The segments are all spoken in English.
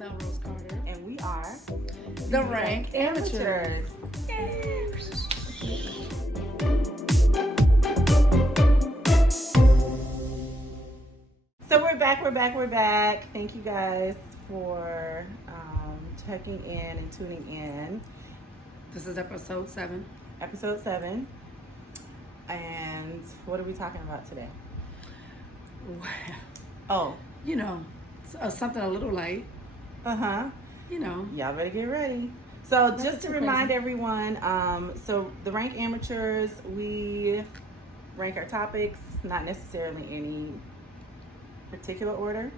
Melrose Carter. And we are The Rank Amateurs. So we're back. Thank you guys for checking in and tuning in. This is episode 7. Episode 7. And what are we talking about today? Well, Oh. you know, something a little light. Uh-huh. You know. Y'all better get ready. So just to too remind crazy. everyone, so the Rank Amateurs, we rank our topics, not necessarily any particular order.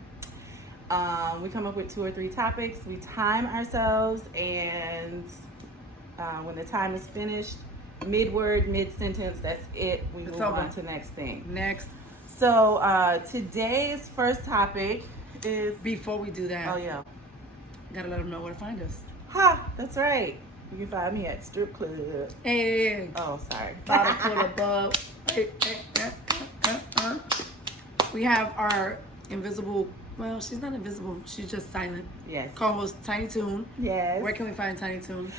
We come up with 2 or 3 topics. We time ourselves, and when the time is finished, mid-word, mid-sentence, that's it. We It's move over. on to the next thing. Next, So today's first topic is... before we do that, Oh, yeah. gotta let them know where to find us. Ha! That's right. You can find me at Strip Club. Hey, Oh, sorry. bottle full of bub. We have our invisible, well, she's not invisible, she's just silent. Yes. Co-host Tiny Toon. Yes. Where can we find Tiny Toon?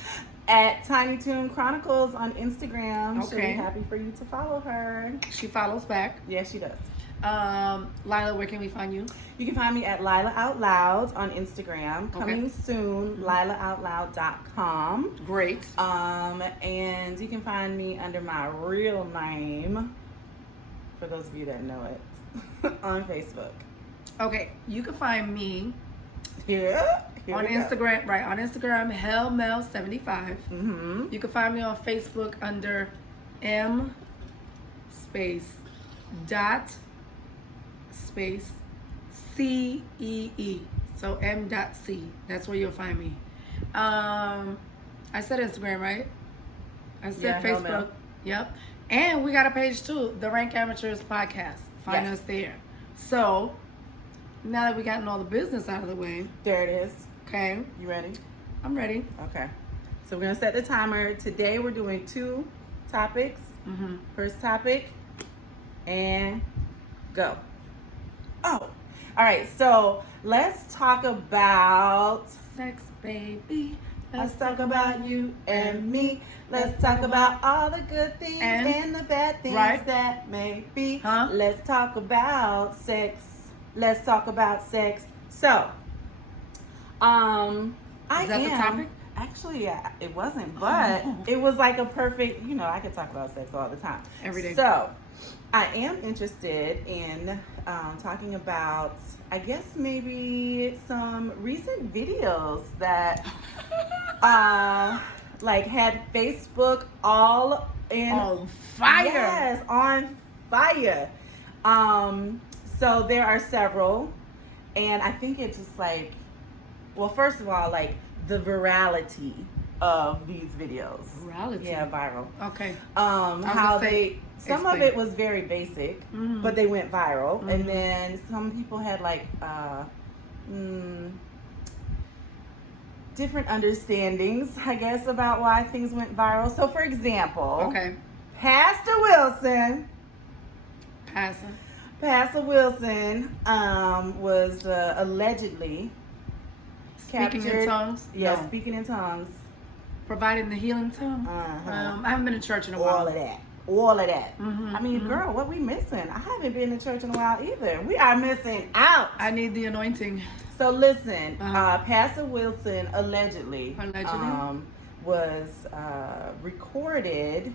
At Tiny Toon Chronicles on Instagram. She'll be Okay. happy for you to follow her. She follows back. Yes, she does. Lila, where can we find you? You can find me at Lila Out Loud on Instagram. Coming soon, LilaOutLoud.com. Great. And you can find me under my real name, for those of you that know it, on Facebook. Okay, you can find me Here on Instagram, right? On Instagram, HellMel75. Mm-hmm. You can find me on Facebook under M space dot space CEE. So M dot C. That's where you'll find me. I said Instagram, right? I said Yeah, Hell Facebook. Mel. Yep. And we got a page too, The Rank Amateurs Podcast. Find Yes. us there. So now that we gotten all the business out of the way, There it is. okay, You ready? I'm ready. Okay. So we're going to set the timer. Today we're doing 2 topics. Mm-hmm. First topic, and go. Oh, all right. So let's talk about. Sex, baby. Let's talk about you and me. Let's talk about all the good things and the bad things Right. that may be. Huh? Let's talk about sex. Let's talk about sex. So, I Is that am. the topic? Actually, yeah, it wasn't, but it was like a perfect. You know, I could talk about sex all the time. Every day. So, I am interested in talking about, I guess maybe some recent videos that like had Facebook all in On fire. Yes, on fire. So there are several, and I think it's just like, well, first of all, like the virality of these videos. Virality. Yeah, viral. Okay. How gonna say, some of explain. it was very basic, Mhm. but they went viral, Mhm. and then some people had like different understandings, I guess, about why things went viral. So, for example, Okay. Pastor Wilson was allegedly Speaking in captured- tongues. Yeah, No. speaking in tongues. Providing the healing tongue. Uh-huh. I haven't been to church in a while. All of that. All of that. Mhm, I mean, mhm. girl, what we missing? I haven't been to church in a while either. We are missing out. I need the anointing. So listen, Uh-huh. Pastor Wilson allegedly, Allegedly? was recorded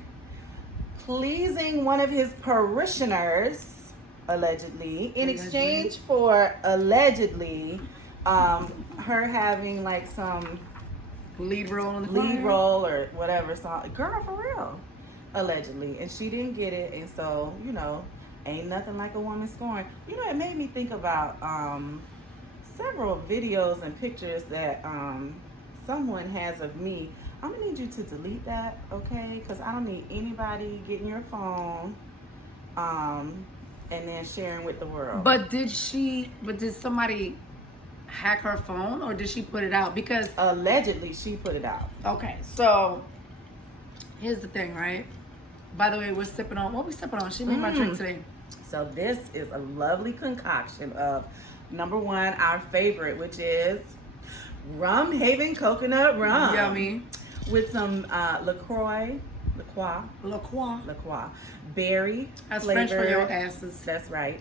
pleasing one of his parishioners, allegedly, in Allegedly. exchange for allegedly her having like some Lead role in the lead choir. role or whatever song. Girl, for real. Allegedly. And she didn't get it. And so, you know, ain't nothing like a woman scorned. You know, it made me think about several videos and pictures that someone has of me. I'm going to need you to delete that, okay? Because I don't need anybody getting your phone and then sharing with the world. But did somebody hack her phone or did she put it out? Because Allegedly, she put it out. okay, so here's the thing, right? By the way, we're sipping on what we sipping on. She made my drink today. So this is a lovely concoction of number one, our favorite, which is Rum Haven coconut rum. Yummy. With some LaCroix, berry That's flavored. French for your asses. That's right.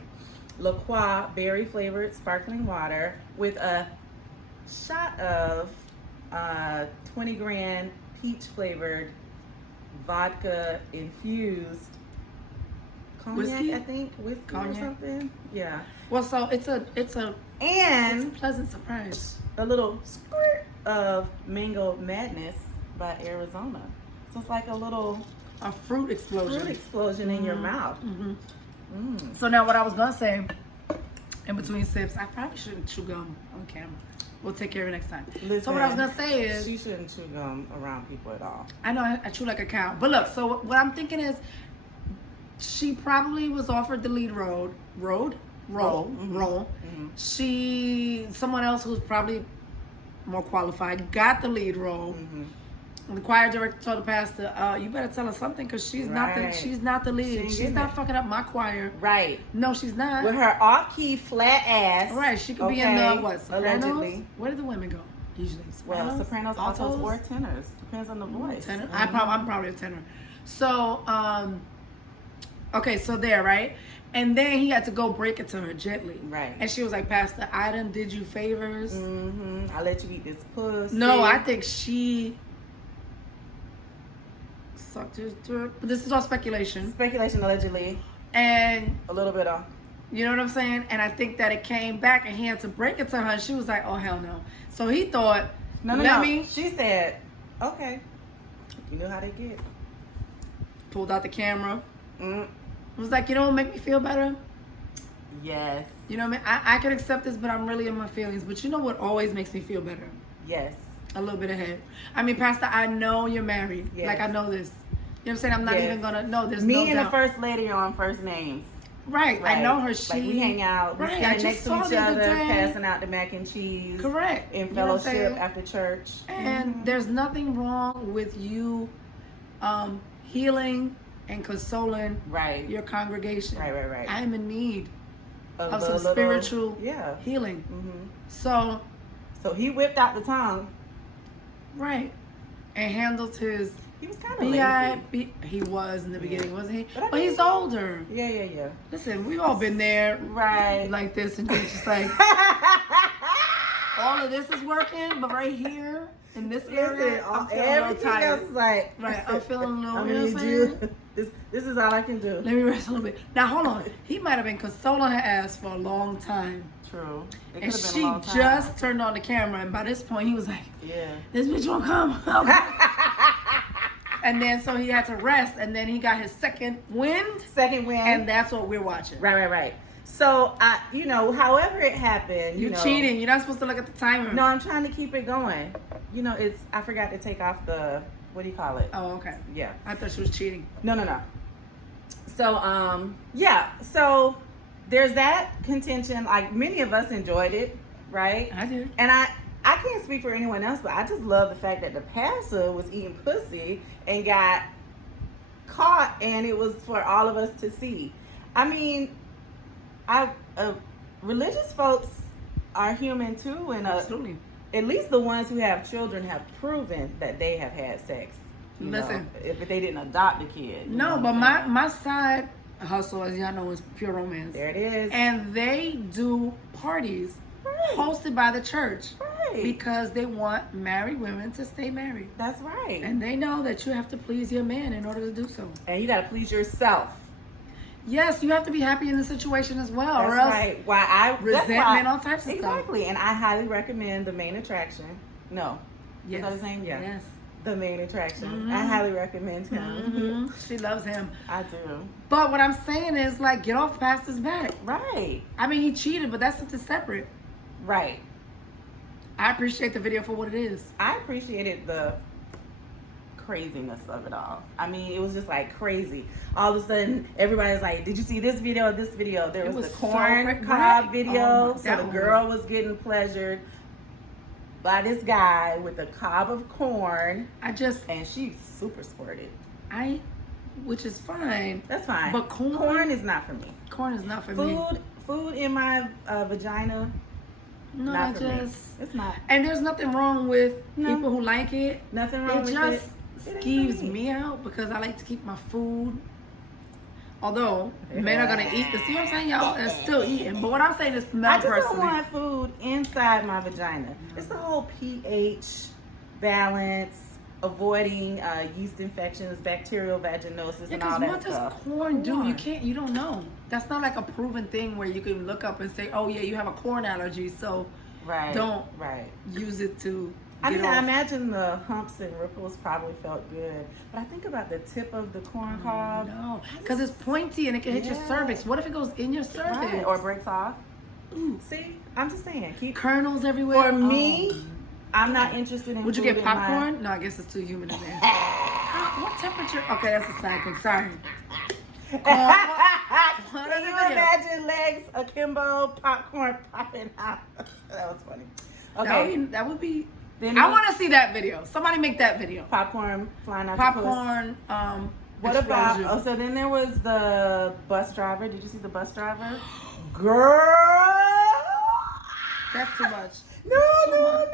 LaCroix berry flavored sparkling water with a shot of 20 grand peach flavored vodka infused cognac, Whiskey? I think, whiskey Cognac? or something. Yeah, Well, so it's a and pleasant surprise. a little squirt of Mango Madness by Arizona. So it's like a little A fruit explosion. fruit explosion in your mouth. hmm Mm. So now what I was gonna say, in between sips, I probably shouldn't chew gum on camera. We'll take care of it next time. Listen, So what I was gonna say is, she shouldn't chew gum around people at all. I know I chew like a cow, but look. So what I'm thinking is, she probably was offered the lead role. Mhm. Someone else who's probably more qualified got the lead role. Mhm. The choir director told the pastor, "You better tell her something, because she's not Right. the She lead. ain't She's getting not it." fucking up my choir. Right. No, she's not. With her off-key flat ass. All right, she could be in the what? Sopranos? Allegedly. Where do the women go? Usually, Well, sopranos, altos, altos? or tenors. Depends on the voice. Tenor. Mhm. I'm probably a tenor. So, okay, so there, right? And then he had to go break it to her gently. Right. And she was like, "Pastor, I done did you favors." Mhm. I let you eat this pussy. No, I think she sucked his dick. But this is all speculation. Speculation, allegedly. And A little bit off. you know what I'm saying? And I think that it came back and he had to break it to her. And she was like, "Oh, hell no." So he thought, No. let me. She said, okay. You know how they get. Pulled out the camera. Mm. Was like, "You know what make me feel better? Yes. You know what I mean? I can accept this, but I'm really in my feelings. But you know what always makes me feel better? Yes. A little bit ahead. I mean, Pastor, I know you're married. Yes. Like, I know this. You know what I'm saying? I'm not Yes. even gonna know. There's Me no and doubt. the first lady are on first names. Right. I know her. She. Like we hang out, we Right, I stand just next to saw each the other other, day. passing out the mac and cheese. Correct. In You know what I'm fellowship saying? after church. And Mhm. there's nothing wrong with you healing and consoling right. your congregation. Right. I am in need of A some little- spiritual Yeah. healing. Mhm. So, So he whipped out the tongue. right. And handled his He was kind of lazy. He was in the beginning, wasn't he? But I But he's mean- older. Yeah. Listen, we've all been there Right. like this, and it's just like all of this is working, but right here in this area, I'm feeling a little everything else tired. is like. Right, I'm feeling a little. I'm You know gonna what need I'm saying? you. This is all I can do. Let me rest a little bit. Now hold on. He might have been consoling her ass for a long time, True. It and could have been she a long time. just turned on the camera, and by this point he was like, Yeah. "This bitch won't come." And then so he had to rest, and then he got his second wind, Second win. and that's what we're watching. Right. So however it happened, You cheating. You're not supposed to look at the timer. No, I'm trying to keep it going. I forgot to take off the, what do you call it? Oh, okay. Yeah. I thought she was cheating. No. So, so there's that contention. Like, many of us enjoyed it, right? I did. And I can't speak for anyone else, but I just love the fact that the pastor was eating pussy and got caught, and it was for all of us to see. I mean, religious folks are human too, and Absolutely. at least the ones who have children have proven that they have had sex. you know, Listen. if they didn't adopt a kid. you know No, what but I'm saying? my side hustle, as y'all know, is Pure Romance. There it is. And they do parties Right. hosted by the church Right. because they want married women to stay married. That's right. And they know that you have to please your man in order to do so. And you got to please yourself. Yes, you have to be happy in the situation as well, That's or else right. That's resentment, all types of stuff. Exactly. And I highly recommend The Main Attraction. No. Yes. Is that his name? Yeah. Yes. The Main Attraction. Mhm. I highly recommend him. Mhm. She loves him. I do. But what I'm saying is, like, get off Pastor's back. Right. I mean, he cheated, but that's something separate. Right. I appreciate the video for what it is. I appreciated the craziness of it all. I mean, it was just like crazy. All of a sudden, everybody's like, "Did you see this video? This video?" There It was was the so corn right. cob video. Oh my- So that the one girl was getting pleasured by this guy with a cob of corn, and she's super squirted. Which is fine. That's fine. But corn is not for me. is not for me. Food in my vagina. No, Not I for me. just. It's not. And there's nothing wrong with No. people who like it. Nothing wrong It with just it. It skeeves ain't me out because I like to keep my food. Although men are gonna eat this, you know what I'm saying? Y'all are still eating. But what I'm saying is I not just personally. don't want food inside my vagina. It's the whole pH balance, avoiding yeast infections, bacterial vaginosis, Yeah, and all because that what does stuff. corn do? You Corn. you don't know. That's not like a proven thing where you can look up and say, oh yeah, you have a corn allergy, so Right. don't Right. use it to I get mean, I off. imagine the humps and ripples probably felt good, but I think about the tip of the corn cob. No, because it's pointy and it can hit your Yeah. cervix. What if it goes in your cervix? Right, or breaks off. Ooh. See, I'm just saying. Keep. Kernels everywhere. For me, Oh. I'm not interested in. Would you food get in my- popcorn? No, I guess it's too humid in there. What temperature? Okay, that's a side thing. Sorry. What Can you other video? imagine legs akimbo, popcorn popping out? That was funny. Okay, That would be. then I want to see that video. Somebody make that video. popcorn flying out your puss. Popcorn. What about? explosion. Oh, so then there was the bus driver. Did you see the bus driver? Girl. That's too much. No.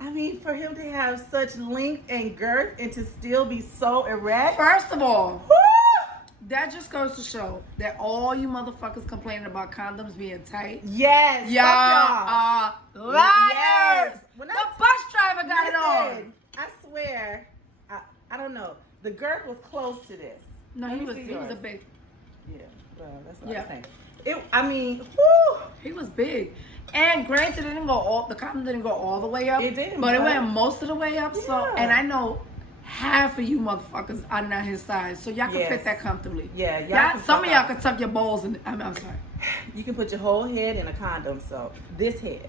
I mean, for him to have such length and girth and to still be so erect. First of all, Woo! that just goes to show that all you motherfuckers complaining about condoms being tight, Yes. y'all fuck are liars. Yes. When The I- bus driver got it on. Listen, I swear, I don't know. The girth was close to this. No, Let he me was see he was a yours. big. Yeah, well, that's what Yeah. I'm saying. I mean, whew, He was big. And granted, the condom didn't go all the way up. It didn't, but it but- went most of the way up. So, Yeah. and I know half of you motherfuckers are not his size, so y'all can Yes. fit that comfortably. Yeah, y'all Y'all, can some fuck of y'all up. can tuck your balls in. I'm sorry. you can put your whole head in a condom. So this head,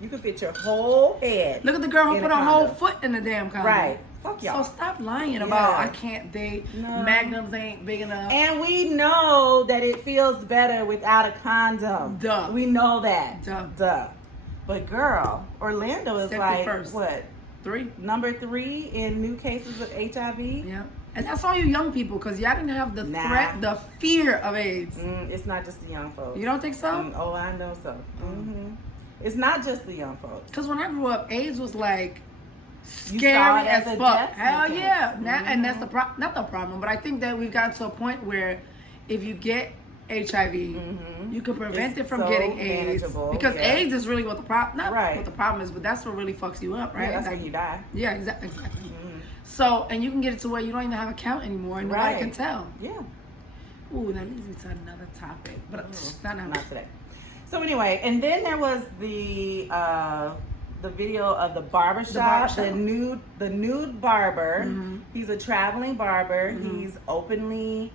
you can fit your whole head. Look at the girl who in put a her whole condom. foot in the damn condom. Right. Fuck So y'all. stop lying about Yeah. I can't date. No. Magnums ain't big enough. And we know that it feels better without a condom. Duh. We know that. Duh. But girl, Orlando is Safety like first. what? 3. Number 3 in new cases of HIV. Yeah. And that's all you young people, because y'all didn't have the Nah. threat, the fear of AIDS. It's not just the young folks. You don't think so? Oh, I know so. It's not just the young folks. Because when I grew up, AIDS was like You saw scary it as as a fuck. death Hell sentence. yeah. And that's the not the problem, but I think that we've gotten to a point where if you get HIV, you can prevent It's it from so getting AIDS. manageable, Because yeah. AIDS is really what the problem, not Right. what the problem is, but that's what really fucks you up, right? Yeah, that's Like, when you die. yeah, exactly. So, and you can get it to where you don't even have a count anymore and nobody Right. can tell. Yeah. Ooh, that leads me to another topic, but not now. Not today. So anyway, and then there was the video of the barbershop, the nude barber. Mm-hmm. He's a traveling barber. He's openly,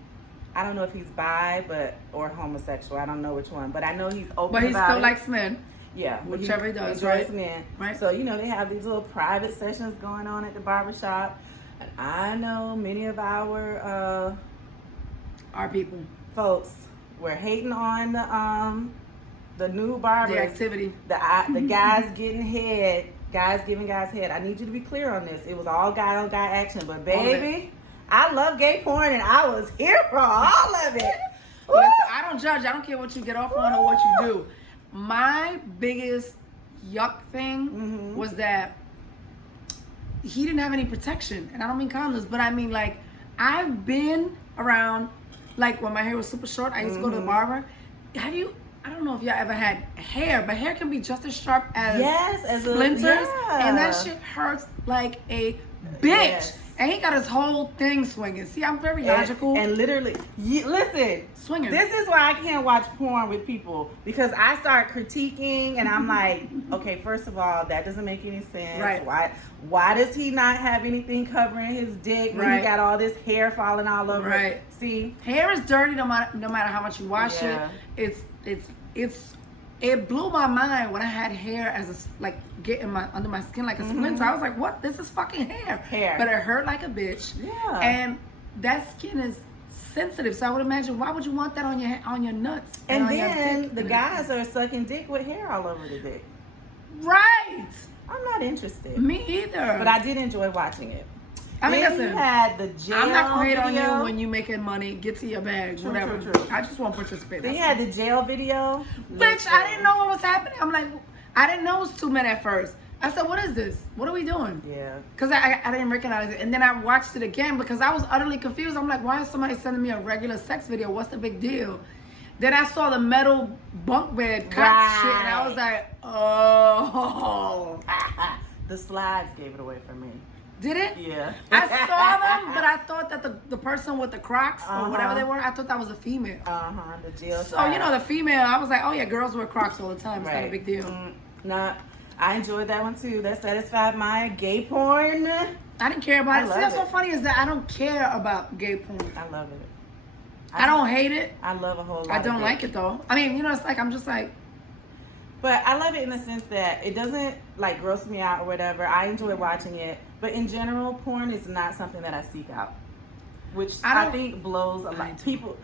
I don't know if he's bi, or homosexual. I don't know which one, but I know he's open. But he about still it. likes men. Yeah, Whichever he does, enjoys right? men. Right. So you know they have these little private sessions going on at the barbershop. And I know many of our Our people. folks were hating on the new barbers. The activity. The guys getting head, guys giving guys head. I need you to be clear on this. It was all guy on guy action, but baby, I love gay porn and I was here for all of it. Listen, I don't judge. I don't care what you get off on or what you do. My biggest yuck thing was that he didn't have any protection. And I don't mean condoms, but I mean like I've been around, like when my hair was super short, I used to go to the barber. I don't know if y'all ever had hair, but hair can be just as sharp as splinters. And that shit hurts like a bitch. Yes. And he got his whole thing swinging. See, I'm very logical. And literally, listen, Swinging. this is why I can't watch porn with people, because I start critiquing and I'm like, okay, first of all, that doesn't make any sense. Right. Why does he not have anything covering his dick when he got all this hair falling all over? Right. See, hair is dirty no matter how much you wash it. It blew my mind when I had hair getting under my skin like a splinter. I was like, what? This is fucking hair. But it hurt like a bitch. Yeah. And that skin is sensitive. So I would imagine, why would you want that on your nuts? and on your then dick? the guys are sucking dick with hair all over the dick. Right. I'm not interested. Me either. But I did enjoy watching it. I mean, then listen, you had the jail I'm not gonna hate on video. you when you making money. Get to your bag, True, whatever. true. I just want to participate. Then you That's had the jail video. Bitch, I didn't know what was happening. I'm like, I didn't know it was 2 men at first. I said, what is this? What are we doing? Yeah. Because I didn't recognize it. And then I watched it again because I was utterly confused. I'm like, why is somebody sending me a regular sex video? What's the big deal? Then I saw the metal bunk bed cot shit, and I was like, oh. The slides gave it away for me. Did it? Yeah. I saw them, but I thought that the person with the Crocs or whatever they were, I thought that was a female. The jail So, you know, the female, I was like, oh yeah, girls wear Crocs all the time. It's not a big deal. Nah, I enjoyed that one too. That satisfied my gay porn. I didn't care about it. See, that's love what's funny is that I don't care about gay porn. I love it. I don't hate it. I love a whole lot. I don't like it though. I mean, you know, it's like I'm just like. But I love it in the sense that it doesn't like gross me out or whatever. I enjoy watching it. But in general, porn is not something that I seek out, which I think blows a lot people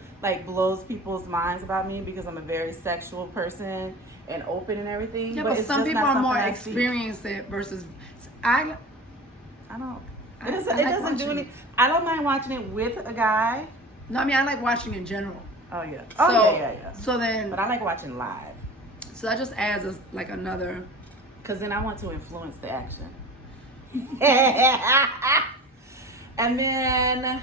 blows people's minds about me because I'm a very sexual person and open and everything. Yeah, but it's some just people not are more something I experienced it versus I don't. I It like doesn't do watching any. I don't mind watching it with a guy. No, I mean I like watching in general. Oh yeah. Yeah. So then, But I like watching live so that just adds like another. because then I want to influence the action. And then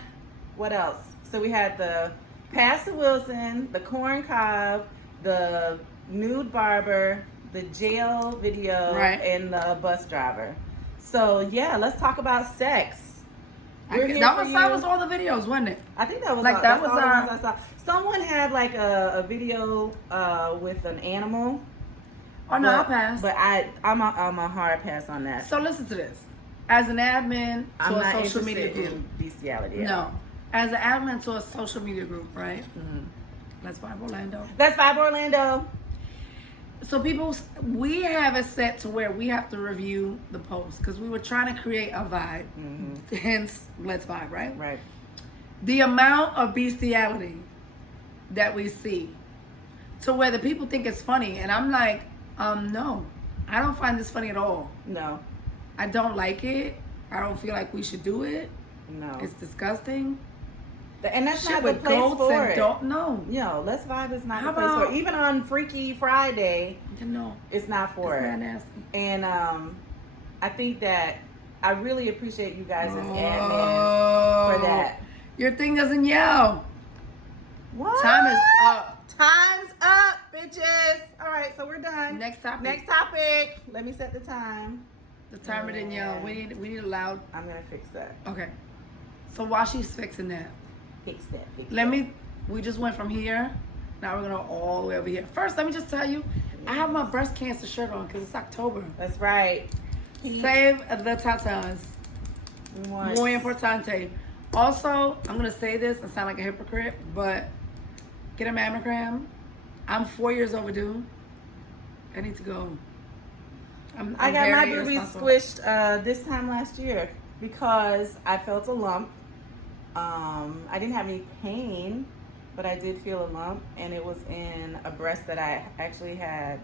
what else? So we had the Pastor Wilson, the corn cob, the nude barber, the jail video, and the bus driver. So yeah, let's talk about sex. That was all the videos, wasn't it? I think that was like all, that was all the ones I saw. Someone had like a video with an animal. Oh no, I'll pass. But I'm a hard pass on that. So listen to this. As an admin to a social media group, bestiality. No, as an admin to a social media group, right? Mm-hmm. Let's Vibe Orlando. Let's Vibe Orlando. So we have it set to where we have to review the post because we were trying to create a vibe. Mm-hmm. Hence, Let's Vibe, right? Right. The amount of bestiality that we see to where the people think it's funny, and I'm like, no, I don't find this funny at all. No. I don't like it. I don't feel like we should do it. No. It's disgusting. And that's not the place for it. No. Yo, Let's Vibe is not the place for it. Even on Freaky Friday, no, it's not for it. It's not nasty. And I think that I really appreciate you guys as admins for that. Your thing doesn't yell. What? Time is up. Time's up, bitches. All right, so we're done. Next topic. Next topic. Let me set the time. The timer didn't yell. We need a loud. I'm gonna fix that. Okay. So while she's fixing that, fix that. We just went from here. Now we're gonna go all the way over here. First, let me just tell you, I have my breast cancer shirt on because it's October. That's right. Save the tatas. Muy importante. Also, I'm gonna say this and sound like a hypocrite, but get a mammogram. I'm 4 years overdue. I need to go. I got my boobies squished this time last year because I felt a lump. I didn't have any pain, but I did feel a lump, and it was in a breast that I actually had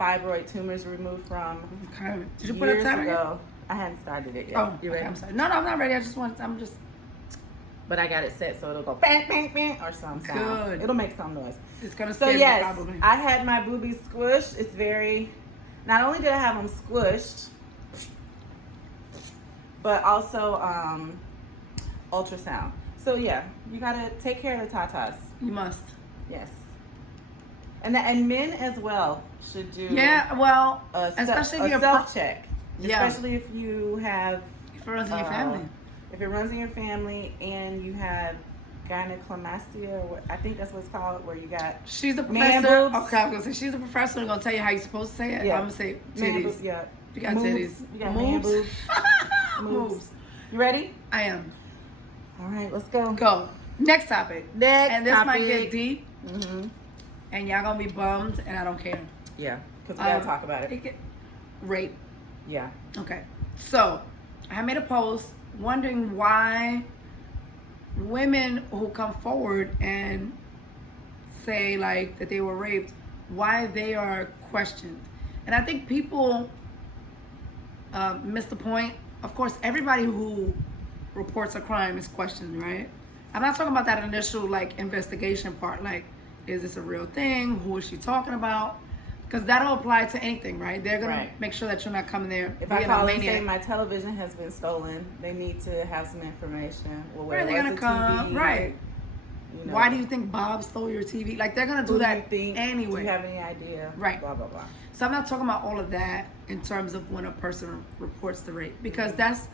fibroid tumors removed from. Okay. Did you put a timer ago. I hadn't started it yet. Oh, you ready? Okay, I'm sorry. No, I'm not ready. But I got it set so it'll go bang, bang, bang, or some sound. Good. It'll make some noise. It's gonna so yes, probably. I had my boobies squished. It's very. Not only did I have them squished, but also ultrasound. So yeah, you gotta take care of the tatas. You must. Yes. And men as well should do. Yeah, well, especially if you're self-check. Yeah. Especially if you have. If it runs in your family. If it runs in your family and you have gynecomastia, or I think that's what it's called, where you got. She's a professor. Okay, I was gonna say she's a professor. I'm gonna tell you how you're supposed to say it. Yeah. I'm gonna say titties. Yeah. You got titties. You got man boobs. Moves. You ready? I am. All right, let's go. Go. Next topic. And this might get deep. Mm-hmm. And y'all gonna be bummed, and I don't care. Yeah, because we gotta talk about it. Rape. Yeah. Okay. So, I made a post wondering why women who come forward and say like that they were raped, why they are questioned. And I think people miss the point. Of course, everybody who reports a crime is questioned, right? I'm not talking about that initial like investigation part, like, is this a real thing? Who is she talking about? Because that'll apply to anything, right? They're going Right. to make sure that you're not coming there If being I call a and say maniac. my television has been stolen, they need to have some information. Well, where Right, they're was going to the come. TV? Right. You know, Why do you think Bob stole your TV? Like, they're going to who do do you that think? anyway. Do you have any idea? Right. Blah, blah, blah. So I'm not talking about all of that in terms of when a person reports the rape, because that's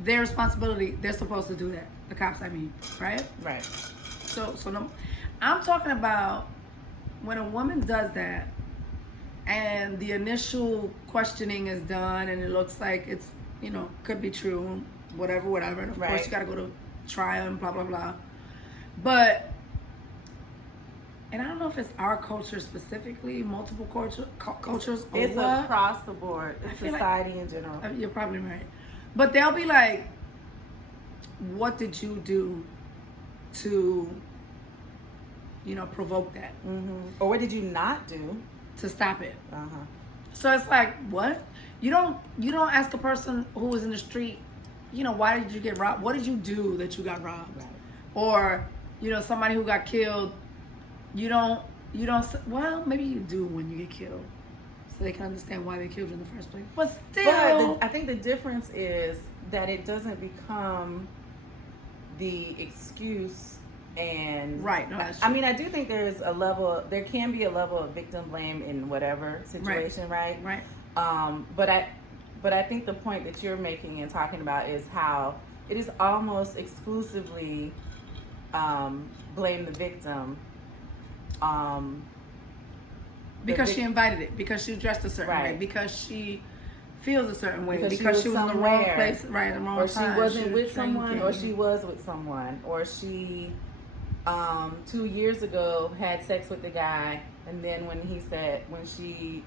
their responsibility. They're supposed to do that. The cops, I mean, right? Right. So no, I'm talking about when a woman does that and the initial questioning is done and it looks like it's, could be true, whatever. And of course Right. you got to go to trial and blah, blah, blah. But, and I don't know if it's our culture specifically, multiple cultures, or It's what. across the board. I It's feel like- society in general. You're probably right. But they'll be like, what did you do to, provoke that, Or what did you not do? to stop it? Uh-huh. So it's like, what? You don't ask a person who was in the street, why did you get robbed? What did you do that you got robbed? Right. Or, somebody who got killed, you don't say, well, maybe you do when you get killed. So they can understand why they killed you in the first place. But still. But I think the difference is that it doesn't become the excuse and Right, no, that's I true. mean, I do think there can be a level of victim blame in whatever situation, right? Right. But I think the point that you're making and talking about is how it is almost exclusively blame the victim. Because she invited it, because she dressed a certain way, Right. because she feels a certain way, Because because she she was was in the wrong somewhere. place, right, the wrong Or she time. wasn't was with someone, or drinking. she was with someone, or she 2 years ago had sex with the guy, and then when she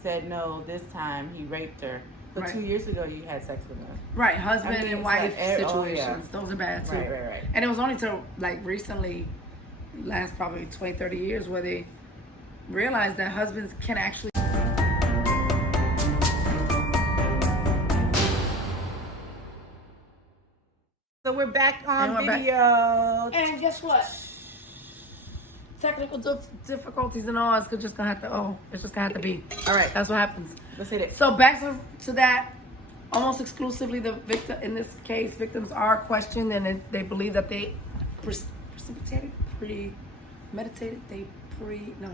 said no this time, he raped her. But Right. 2 years ago you had sex with him. Right, husband I mean, and it's wife like, situations. Those are bad too. Right. And it was only till like recently, last probably 20, 30 years, where they realized that husbands can actually. So we're back on And we're back. video. And guess what? Technical difficulties and all, it's just gonna have to be. All right, That's what happens. let's hit it. So back to that, almost exclusively the victim, in this case, victims are questioned and they believe that they precipitated, premeditated, no.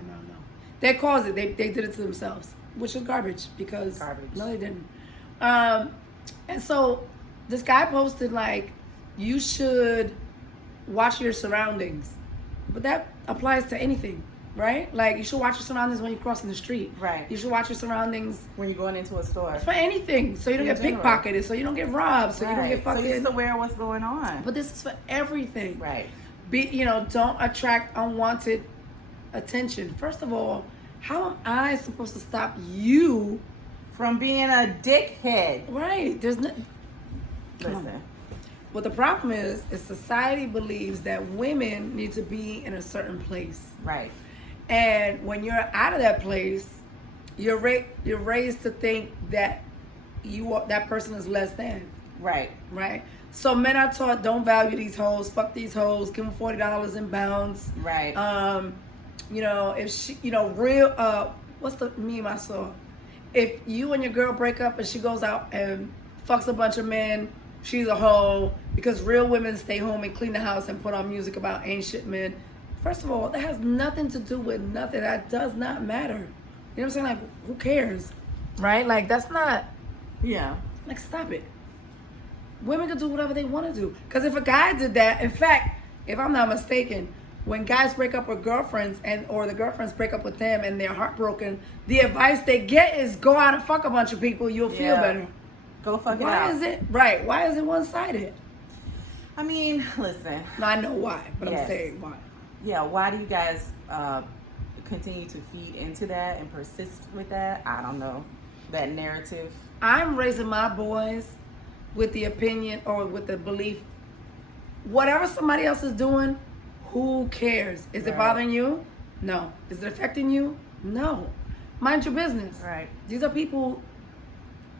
They caused it, they did it to themselves, which is garbage because, no they didn't. And so this guy posted like, you should watch your surroundings, but that applies to anything. Right? Like, you should watch your surroundings when you're crossing the street. Right. You should watch your surroundings When you're going into a store. for anything. So you don't In get general. pickpocketed. So you don't get robbed. So you don't get So fucking. you're just aware of what's going on. But this is for everything. Right. Don't attract unwanted attention. First of all, how am I supposed to stop you? From being a dickhead. Right. There's no. Come on. Listen. What the problem is society believes that women need to be in a certain place. Right. And when you're out of that place, you're raised to think that that person is less than, Right. right? So men are taught, don't value these hoes, fuck these hoes, give them $40 in bounds. Right. If she, real, what's the meme I saw? If you and your girl break up and she goes out and fucks a bunch of men, she's a hoe, because real women stay home and clean the house and put on music about ain't shit men. First of all, that has nothing to do with nothing. That does not matter. You know what I'm saying? Like, who cares? Right? Like, that's not, Yeah. like, stop it. Women can do whatever they want to do. Because if a guy did that, in fact, if I'm not mistaken, when guys break up with girlfriends or the girlfriends break up with them and they're heartbroken, the advice they get is go out and fuck a bunch of people. You'll feel Yeah. better. Go fuck it Why out. is it? Right. Why is it one-sided? I mean, listen. No, I know why, but Yes. I'm saying why. Yeah, why do you guys continue to feed into that and persist with that? I don't know. That narrative. I'm raising my boys with the opinion or with the belief, whatever somebody else is doing, who cares? Is it Right. bothering you? No. Is it affecting you? No. Mind your business. Right. These are people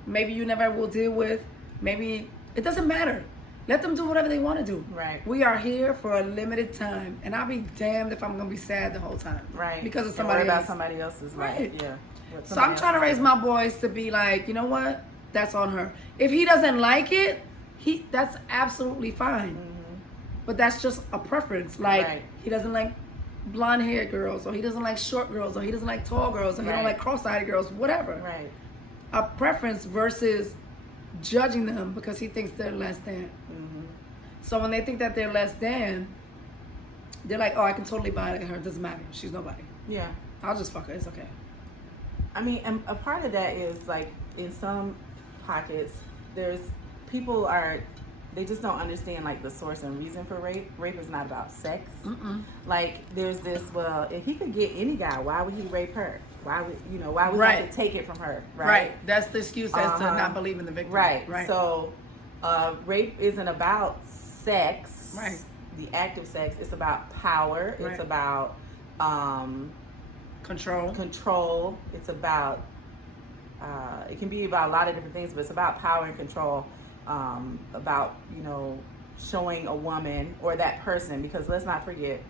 maybe you never will deal with. Maybe it doesn't matter. Let them do whatever they want to do. Right. We are here for a limited time, and I'll be damned if I'm gonna be sad the whole time. Right. Because of And somebody worry about else. somebody else's Right. life. Yeah. What So somebody I'm trying to else raise does. my boys to be like, you know what? That's on her. If he doesn't like it, that's absolutely fine. But that's just a preference. Like Right. he doesn't like blonde haired girls, or he doesn't like short girls, or he doesn't like tall girls, or he Right. don't like cross-eyed girls, whatever. Right. A preference versus judging them because he thinks they're less than. So when they think that they're less than, they're like, oh, I can totally violate her. It doesn't matter. She's nobody. Yeah. I'll just fuck her. It's okay. I mean, and a part of that is like in some pockets, there's people they just don't understand like the source and reason for rape. Rape is not about sex. Like there's this, well, if he could get any guy, why would he rape her? Why would why would he have to take it from her? Right. That's the excuse as to Uh-huh. not believe in the victim. Right. Right. So rape isn't about sex. Right. The act of sex. It's about power. Right. It's about Control. control. It's about it can be about a lot of different things, but it's about power and control. About showing a woman or that person, because let's not forget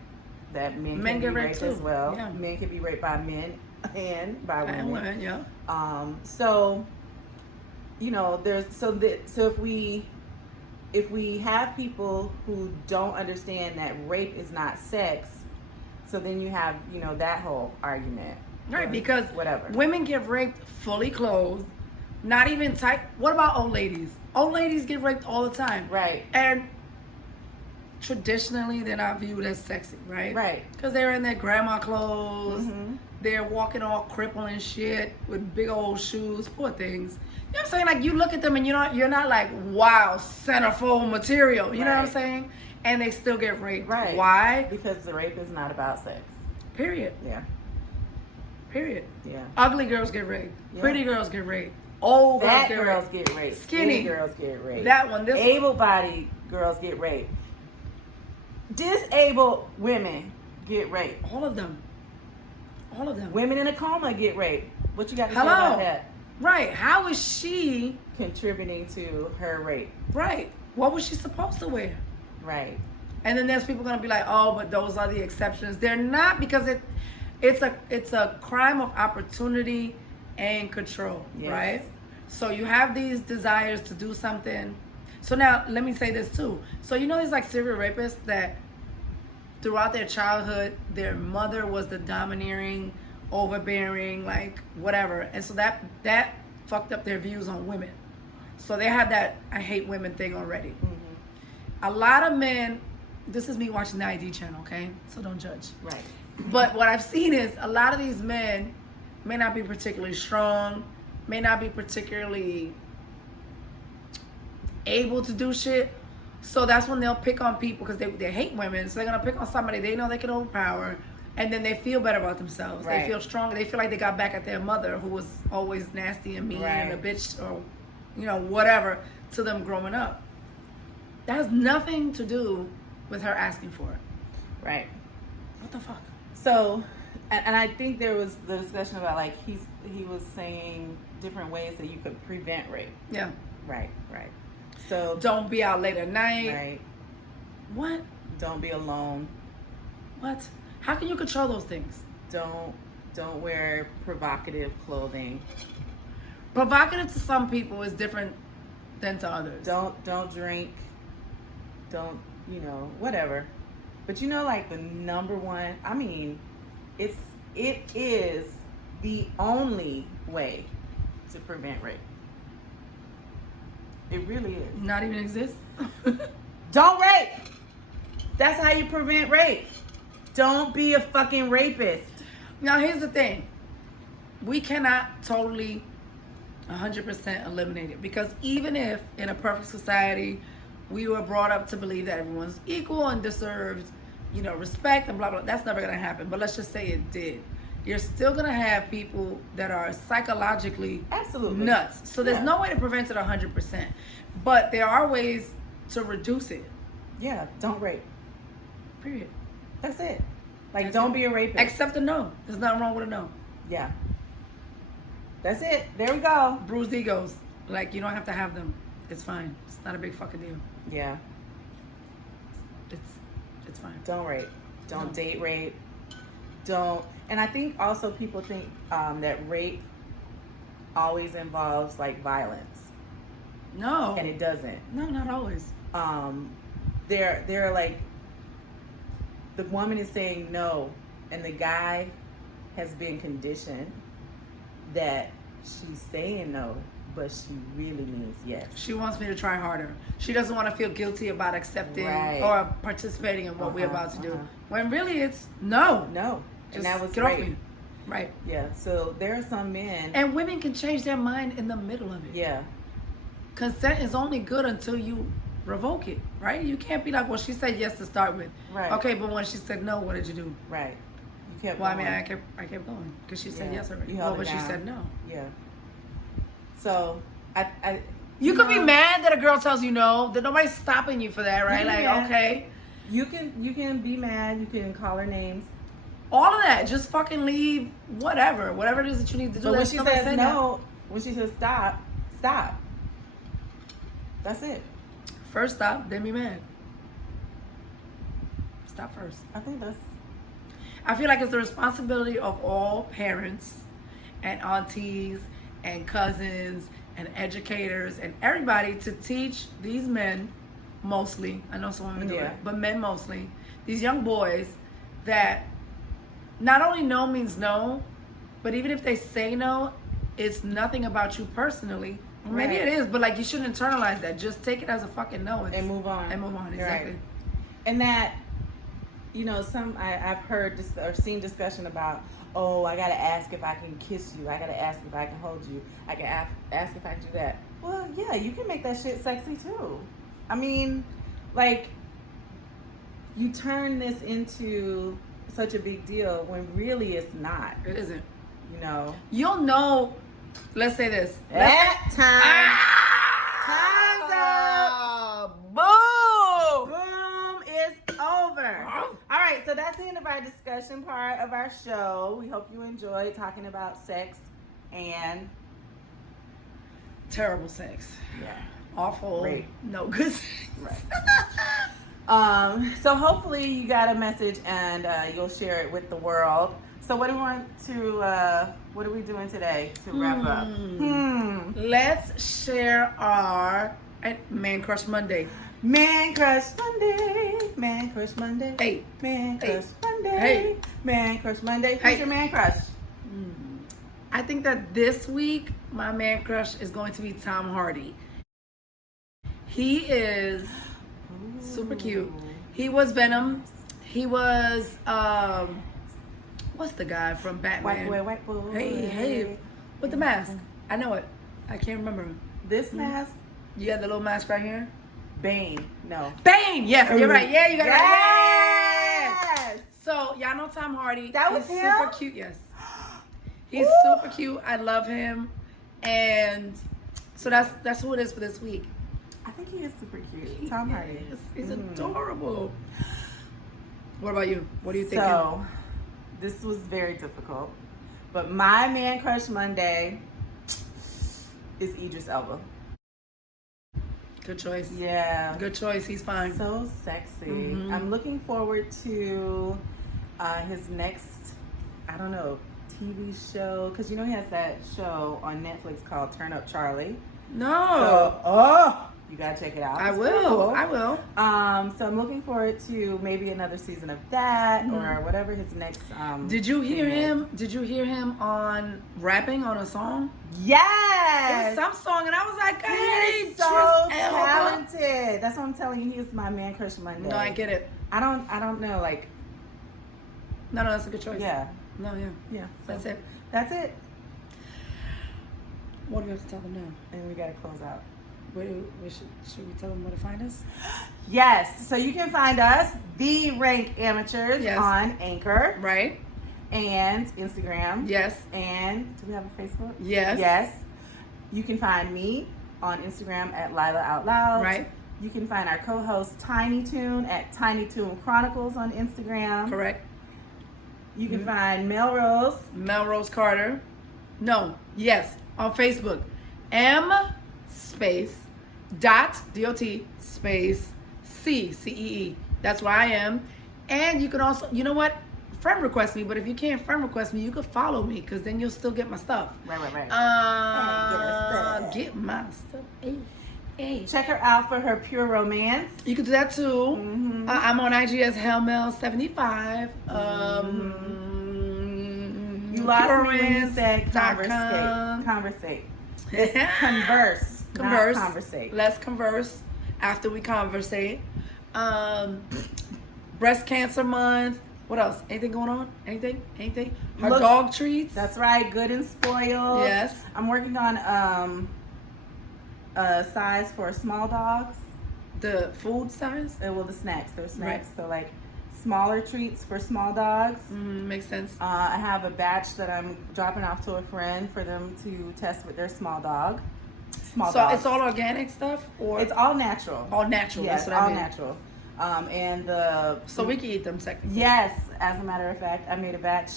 that men can get be raped raped as too. well. Yeah. Men can be raped by men and by women. And women, yeah. So if we have people who don't understand that rape is not sex, so then you have that whole argument. Right, Or because whatever. women get raped fully clothed, not even tight. What about old ladies? Old ladies get raped all the time. Right. And traditionally, they're not viewed as sexy, right? Right. Because they're in their grandma clothes. Mhm. They're walking all crippled and shit with big old shoes. Poor things. You know what I'm saying? Like, you look at them and you're not like, wow, centerfold material. You know what I'm Right. saying? And they still get raped. Right. Why? Because the rape is not about sex. Period. Yeah. Period. Yeah. Ugly girls get raped. Yeah. Pretty girls get raped. Old girls Fat get girls raped. get raped. Skinny. girls get raped. That one. This one. Able-bodied girls get raped. Disabled women get raped. All of them. All of them. Women in a coma get raped. What you got to say Hello. about that? Right. How is she Contributing to her rape. right? What was she supposed to wear? Right. And then there's people gonna be like, oh, but those are the exceptions. They're not, because it's a crime of opportunity and control, Yes. right? So you have these desires to do something. So now let me say this too. So there's like serial rapists that throughout their childhood, their mother was the domineering, overbearing, like whatever. And so that fucked up their views on women. So they have that I hate women thing already. A lot of men, this is me watching the ID channel, okay? So don't judge. Right. But what I've seen is a lot of these men may not be particularly strong, may not be particularly able to do shit. So that's when they'll pick on people because they hate women. So they're going to pick on somebody they know they can overpower. And then they feel better about themselves. Right. They feel stronger. They feel like they got back at their mother, who was always nasty and mean and a Right. bitch or, whatever to them growing up. That has nothing to do with her asking for it. Right. What the fuck? So, and I think there was the discussion about like he was saying different ways that you could prevent rape. Yeah. Right. Right. So Don't be out late at night. right. What? Don't be alone. What? How can you control those things? Don't wear provocative clothing. Provocative to some people is different than to others. Don't drink. Don't whatever. But like the number one. I mean, it is the only way to prevent rape. It really is. Not even exist. Don't rape. That's how you prevent rape. Don't be a fucking rapist. Now here's the thing. We cannot totally 100% eliminate it, because even if in a perfect society we were brought up to believe that everyone's equal and deserves, respect and blah blah, that's never gonna happen. But let's just say it did. You're still gonna have people that are psychologically Absolutely nuts. So there's Yeah. no way to prevent it 100%. But there are ways to reduce it. Yeah. Don't rape. Period. That's it. Like, That's don't it. be a rapist. Accept a no. There's nothing wrong with a no. Yeah. That's it. There we go. Bruised egos, like, you don't have to have them. It's fine. It's not a big fucking deal. Yeah. It's fine. Don't rape. Don't No. date rape. Don't. And I think also people think that rape always involves like violence, No. and it doesn't. No, not always. They're like, the woman is saying no, and the guy has been conditioned that she's saying no, but she really means yes. She wants me to try harder. She doesn't want to feel guilty about accepting Right. or participating in what we're Uh-huh, about to do. uh-huh. When really it's no. No, Just and that was get great. off me. Right. Yeah. So there are some men. And women can change their mind in the middle of it. Yeah. Consent is only good until you revoke it, right? You can't be like, well, she said yes to start with. Right. Okay, but when she said no, what did you do? Right. You kept. Well, I going. mean, I kept going because she said Yeah. yes already. You Well, held but it she down. said no. Yeah. So I You could be know, mad that a girl tells you no. That nobody's stopping you for that, right? You can be Like, mad. okay, You can be mad. You can call her names. all of that. Just fucking leave. Whatever it is that you need to do. But when Let she somebody says say no, when she says stop, stop. That's it. that. First stop, then be mad. Stop first. I think that's. I feel like it's the responsibility of all parents and aunties and cousins and educators and everybody to teach these men, mostly, I know some women do Yeah. it, but men mostly, these young boys, that not only no means no, but even if they say no, it's nothing about you personally. Or maybe Right. it is, but like you shouldn't internalize that. Just take it as a fucking no. And move on. And move on, Right. exactly. And that, I've heard this or seen discussion about, oh, I gotta ask if I can kiss you. I gotta ask if I can hold you. I can ask if I can do that. Well, yeah, you can make that shit sexy too. I mean, like, you turn this into such a big deal when really it's not. It isn't. You know. You'll know, let's say this. That time. Ah! Boom! Boom, it's over. All right, so that's the end of our discussion part of our show. We hope you enjoyed talking about sex and Terrible sex. yeah. Awful. Rape. No good sex. Right. So hopefully you got a message and you'll share it with the world. So what are we doing today to wrap up? Let's share our Man Crush Monday. Man Crush Monday. Man Crush Monday. Hey. Man Hey. Crush Monday. Hey. Man Crush Monday. Who's Hey. your man crush? I think that this week my man crush is going to be Tom Hardy. He is super cute. He was Venom. He was what's the guy from Batman? White boy. Hey, with the mask. I know it. I can't remember him. This mask, You got the little mask right here? Bane. No. Bane! Yes, you're right. Yeah, you got it. Yes! Yes! So, y'all know Tom Hardy. That was He's him? super cute, yes. He's super cute. I love him. And so that's who it is for this week. I think he is super cute. Tom Hardy. He's Mhm. adorable. What about you? What do you think? So, this was very difficult. But my man crush Monday is Idris Elba. Good choice. Yeah. Good choice. He's fine. So sexy. Mhm. I'm looking forward to his next, I don't know, TV show. Because he has that show on Netflix called Turn Up Charlie. No. So, you gotta check it out. I It's will. cool. I will. So I'm looking forward to maybe another season of that Mhm. or whatever his next. Did you hear thing is. him? Did you hear him on rapping on a song? It Yes. was some song, and I was like, He hey, is so Idris Elba. talented. That's what I'm telling you. He is my man crush Monday. No, I get it. I don't know. Like, No, that's a good choice. yeah, No, yeah. yeah. So That's it. That's it. What do we have to tell them now? And we gotta close out. Should we tell them where to find us? Yes. So you can find us, The Rank Amateurs, Yes. on Anchor Right? and Instagram. Yes. And do we have a Facebook? Yes. Yes. You can find me on Instagram at Lila Out Loud. Right? You can find our co-host Tiny Toon at Tiny Toon Chronicles on Instagram. Correct. You can find Melrose. Melrose Carter. No. Yes. On Facebook. M space .dot space CEE. That's where I am. And you can also, you know what? Friend request me, but if you can't friend request me, you can follow me because then you'll still get my stuff. Right. Get my stuff. Hey. Check her out for her pure romance. You can do that too. Mm-hmm. I'm on IG as Hellmel75. You lost me when you said purerance.com. conversate. It's converse. Converse. Not conversate. Let's converse after we conversate. Breast Cancer Month. What else? Anything going on? Anything? Her Look, dog treats. That's right. Good and spoiled. Yes. I'm working on a size for small dogs. The food size. Well, the snacks. They're snacks. Right. So like smaller treats for small dogs. Makes sense. I have a batch that I'm dropping off to a friend for them to test with their small dog. So dogs. it's all organic stuff, or It's all natural. all natural. Yes, That's what I all mean. natural. And the So we can eat them second. yes, as a matter of fact, I made a batch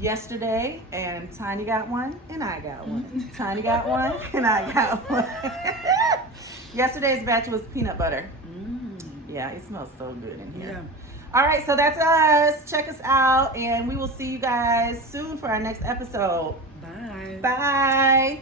yesterday, and Tiny got one, and I got one. Tiny got one, and I got one. Yesterday's batch was peanut butter. Yeah, it smells so good in here. Yeah. All right, so that's us. Check us out, and we will see you guys soon for our next episode. Bye. Bye.